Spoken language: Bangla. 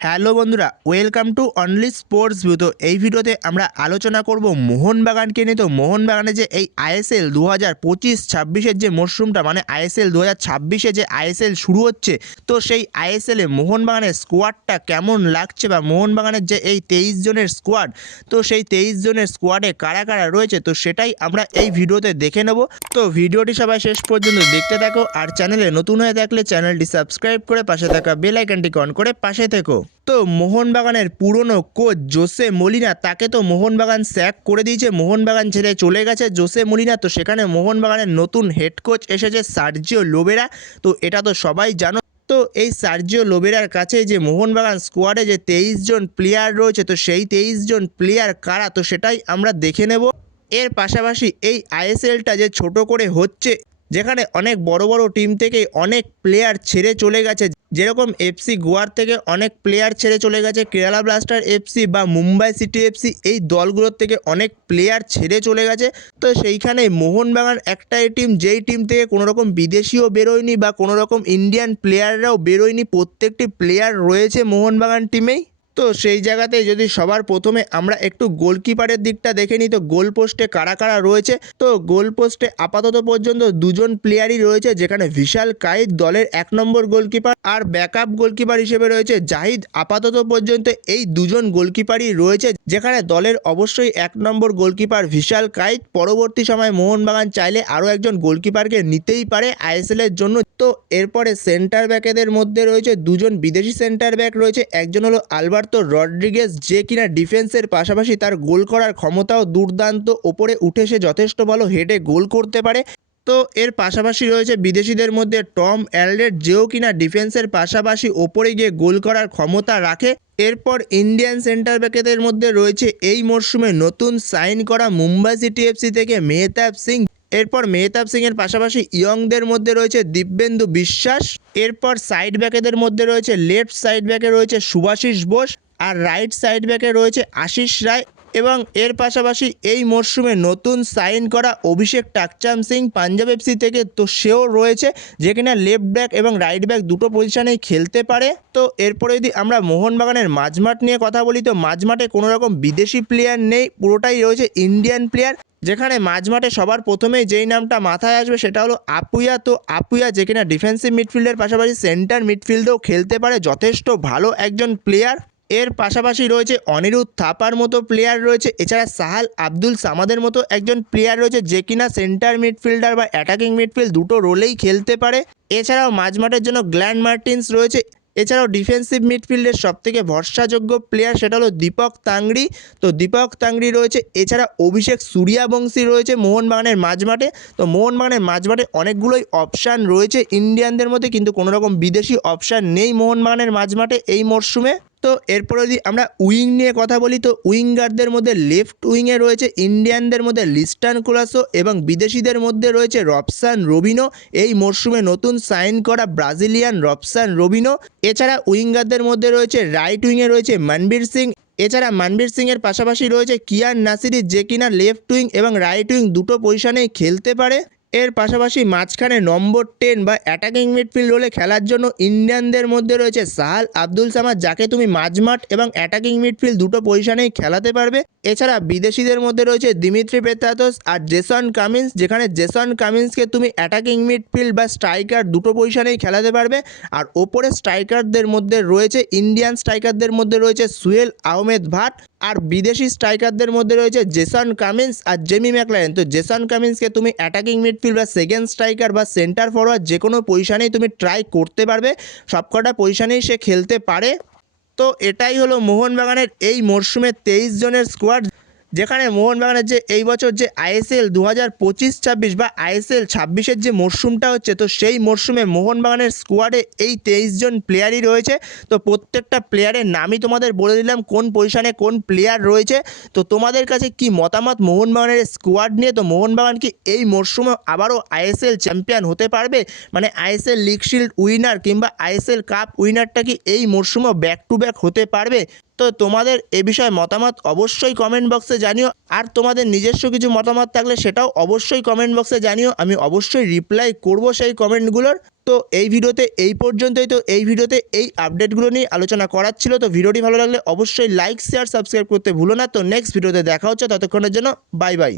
হ্যালো বন্ধুরা, welcome to only sports view. তো এই ভিডিওতে আমরা আলোচনা করব মোহনবাগানকে নিয়ে। তো মোহনবাগানে যে এই আইএসএল 2025-26-এর যে মরশুমটা, মানে আইএসএল 2026-এ যে আইএসএল শুরু হচ্ছে, তো সেই আইএসএলে মোহনবাগানের স্কোয়াডটা কেমন লাগছে, বা মোহনবাগানের যে এই 23 জনের স্কোয়াড, তো সেই 23 জনের স্কোয়াডে কারা কারা রয়েছে, তো সেটাই আমরা এই ভিডিওতে দেখে নেব। তো ভিডিওটি সবাই শেষ পর্যন্ত দেখতে থাকো, আর চ্যানেলে নতুন হয়ে থাকলে চ্যানেলটি সাবস্ক্রাইব করে পাশে থাকা বেল আইকনটিকে অন করে পাশে থেকো। তো মোহনবাগানের পুরনো কোচ জোসে মলিনা, তাকে তো মোহনবাগান স্যাক করে দিয়েছে, মোহনবাগান ছেড়ে চলে গেছে জোসে মলিনা। তো সেখানে মোহনবাগানের নতুন হেড কোচ এসেছে সার্জিও লোবেরা। তো এটা তো সবাই জানো। তো এই সার্জিও লোবেরার কাছে যে মোহনবাগান স্কোয়াডে যে 23 জন প্লেয়ার রয়েছে, তো সেই 23 জন প্লেয়ার কারা, তো সেটাই আমরা দেখে নেব। এর পাশাপাশি এই আইএসএলটা যে ছোট করে হচ্ছে, যেখানে অনেক বড় বড় টিম থেকে অনেক প্লেয়ার ছেড়ে চলে গেছে, যেরকম এফসি গোয়ার থেকে অনেক প্লেয়ার ছেড়ে চলে গেছে, কেরালা ব্লাস্টার এফসি বা মুম্বাই সিটি এফসি, এই দলগুলোর থেকে অনেক প্লেয়ার ছেড়ে চলে গেছে। তো সেইখানে মোহনবাগান একটাই টিম, যেই টিম থেকে কোনো রকম বিদেশিও বেরোয়নি বা কোনো রকম ইন্ডিয়ান প্লেয়াররাও বেরোয়নি, প্রত্যেকটি প্লেয়ার রয়েছে মোহনবাগান টিমেই। তো সেই জায়গাতে যদি সবার প্রথমে আমরা একটু গোলকিপারের দিকটা দেখে নিই, তো গোল পোস্টে কারা কারা রয়েছে। তো গোল পোস্টে আপাতত পর্যন্ত দুজন প্লেয়ারই রয়েছে, যেখানে বিশাল কাইদ দলের 1 নম্বর গোলকিপার, আর ব্যাকআপ গোলকিপার হিসেবে রয়েছে জাহিদ। আপাতত পর্যন্ত এই দুজন গোলকিপারই রয়েছে, যেখানে দলের অবশ্যই 1 নম্বর গোলকিপার বিশাল কাইদ। পরবর্তী সময় মোহনবাগান চাইলে আরও একজন গোলকিপারকে নিতেই পারে আইএসএল এর জন্য। তো এরপরে সেন্টার ব্যাকেদের মধ্যে রয়েছে দুজন বিদেশি সেন্টার ব্যাক রয়েছে। একজন হলো আলবার্তো রড্রিগেজ, যে কিনা ডিফেন্সের পাশাপাশি তার গোল করার ক্ষমতাও দুর্দান্ত, ওপরে উঠে সে যথেষ্ট ভালো হেডে গোল করতে পারে। তো এর পাশাপাশি রয়েছে বিদেশিদের মধ্যে টম অ্যালডেট, যেও কিনা ডিফেন্সের পাশাপাশি ওপরে গিয়ে গোল করার ক্ষমতা রাখে। এরপর ইন্ডিয়ান সেন্টার ব্যাকেদের মধ্যে রয়েছে এই মরশুমে নতুন সাইন করা মুম্বাই সিটি এফসি থেকে মেহতাব সিং। এরপর মেহতাব সিংয়ের পাশাপাশি ইয়ংদের মধ্যে রয়েছে দিব্যেন্দু বিশ্বাস। এরপর সাইড ব্যাকেদের মধ্যে রয়েছে লেফট সাইড ব্যাকে রয়েছে শুভাশিস বোস, আর রাইট সাইড ব্যাকে রয়েছে আশিস রায়। এবং এর পাশাপাশি এই মরশুমে নতুন সাইন করা অভিষেক টাকচাম সিং পাঞ্জাব এফসি থেকে, তো সেও রয়েছে, যে কিনা লেফট ব্যাক এবং রাইট ব্যাক দুটো পজিশনেই খেলতে পারে। তো এরপরে যদি আমরা মোহনবাগানের মাঝমাঠ নিয়ে কথা বলি, তো মাঝমাঠে কোনো রকম বিদেশি প্লেয়ার নেই, পুরোটাই রয়েছে ইন্ডিয়ান প্লেয়ার। যেখানে মাঝমাঠে সবার প্রথমেই যেই নামটা মাথায় আসবে সেটা হলো আপুয়া। তো আপুয়া, যে কিনা ডিফেন্সিভ মিডফিল্ডের পাশাপাশি সেন্টার মিডফিল্ডেও খেলতে পারে, যথেষ্ট ভালো একজন প্লেয়ার। এর পাশাপাশি রয়েছে অনিরুদ্ধ থাপার মতো প্লেয়ার রয়েছে, এছাড়া সাহাল আব্দুল সামাদের মতো একজন প্লেয়ার রয়েছে, যে কিনা সেন্টার মিডফিল্ডার বা অ্যাটাকিং মিডফিল্ড দুটো রোলেই খেলতে পারে। এছাড়াও মাঝমাঠের জন্য গ্ল্যান মার্টিন্স রয়েছে। এছাড়াও ডিফেন্সিভ মিডফিল্ডের সবথেকে ভরসাযোগ্য প্লেয়ার সেটা হলো দীপক তাংড়ি। তো দীপক তাংড়ি রয়েছে, এছাড়া অভিষেক সূর্যবংশী রয়েছে মোহনবাগানের মাঝমাঠে। তো মোহনবাগানের মাঝমাঠে অনেকগুলোই অপশান রয়েছে ইন্ডিয়ানদের মধ্যে, কিন্তু কোনো রকম বিদেশি অপশান নেই মোহনবাগানের মাঝমাঠে এই মরশুমে। তো এরপরে যদি আমরা উইং নিয়ে কথা বলি, তো উইঙ্গারদের মধ্যে লেফট উইংয়ে রয়েছে ইন্ডিয়ানদের মধ্যে লিস্টান কোলাসো, এবং বিদেশিদের মধ্যে রয়েছে রবসান রবিনো, এই মরশুমে নতুন সাইন করা ব্রাজিলিয়ান রবসান রবিনো। এছাড়া উইঙ্গারদের মধ্যে রয়েছে রাইট উইংয়ে রয়েছে মনবীর সিং। এছাড়া মনবীর সিংয়ের পাশাপাশি রয়েছে কিয়ান নাসিরি, যে কিনা লেফট উইং এবং রাইট উইং দুটো পজিশনেই খেলতে পারে। এর পাশাপাশি মাঝখানে নম্বর 10 বা অ্যাটাকিং মিডফিল্ড রোলে খেলার জন্য ইন্ডিয়ানদের মধ্যে রয়েছে সাহাল আব্দুল সামাদ, যাকে তুমি মাঝমাঠ এবং অ্যাটাকিং মিডফিল্ড দুটো পজিশনেই খেলাতে পারবে। এছাড়া বিদেশিদের মধ্যে রয়েছে দিমিত্রি পেত্রাতোস আর জেসন কামিন্স, যেখানে জেসন কামিন্সকে তুমি অ্যাটাকিং মিডফিল্ড বা স্ট্রাইকার দুটো পজিশনেই খেলাতে পারবে। আর ওপরে স্ট্রাইকারদের মধ্যে রয়েছে ইন্ডিয়ান স্ট্রাইকারদের মধ্যে রয়েছে সুহেল আহমেদ ভাট, আর বিদেশি স্ট্রাইকারদের মধ্যে রয়েছে জেসন কামিন্স আর জেমি ম্যাকলারেন। তো জেসন কামিন্সকে তুমি অ্যাটাকিং মিডফিল্ড বা সেকেন্ড স্ট্রাইকার বা সেন্টার ফরওয়ার্ড যে কোনো পজিশনেই তুমি ট্রাই করতে পারবে, সবকটা পজিশনেই সে খেলতে পারে। তো এটাই হলো মোহনবাগানের এই মরশুমে 23 জনের স্কোয়াড, যেখানে মোহনবাগানের যে এই বছর যে আইএসএল 2025-26 বা আইএসএল 26-এর যে মরশুমটা হচ্ছে, তো সেই মরশুমে মোহনবাগানের স্কোয়াডে এই 23 জন প্লেয়ারই রয়েছে। তো প্রত্যেকটা প্লেয়ারের নামই তোমাদের বলে দিলাম, কোন পজিশনে কোন প্লেয়ার রয়েছে। তো তোমাদের কাছে কি মতামত মোহনবাগানের স্কোয়াড নিয়ে? তো মোহনবাগান কি এই মরশুমে আবারও আইএসএল চ্যাম্পিয়ন হতে পারবে, মানে আইএসএল লিগ শিল্ড উইনার কিংবা আইএসএল কাপ উইনারটা কি এই মরশুমে ব্যাক টু ব্যাক হতে পারবে? তো তোমাদের এ বিষয়ে মতামত অবশ্যই কমেন্ট বক্সে জানিও, আর তোমাদের নিজস্ব কিছু মতামত থাকলে সেটাও অবশ্যই কমেন্ট বক্সে জানিও, আমি অবশ্যই রিপ্লাই করব সেই কমেন্টগুলোর। তো এই ভিডিওতে এই পর্যন্তই। তো এই ভিডিওতে এই আপডেটগুলো নিয়ে আলোচনা করার ছিল। তো ভিডিওটি ভালো লাগলে অবশ্যই লাইক শেয়ার সাবস্ক্রাইব করতে ভুলো না। তো নেক্সট ভিডিওতে দেখা হচ্ছে, ততক্ষণের জন্য বাই বাই।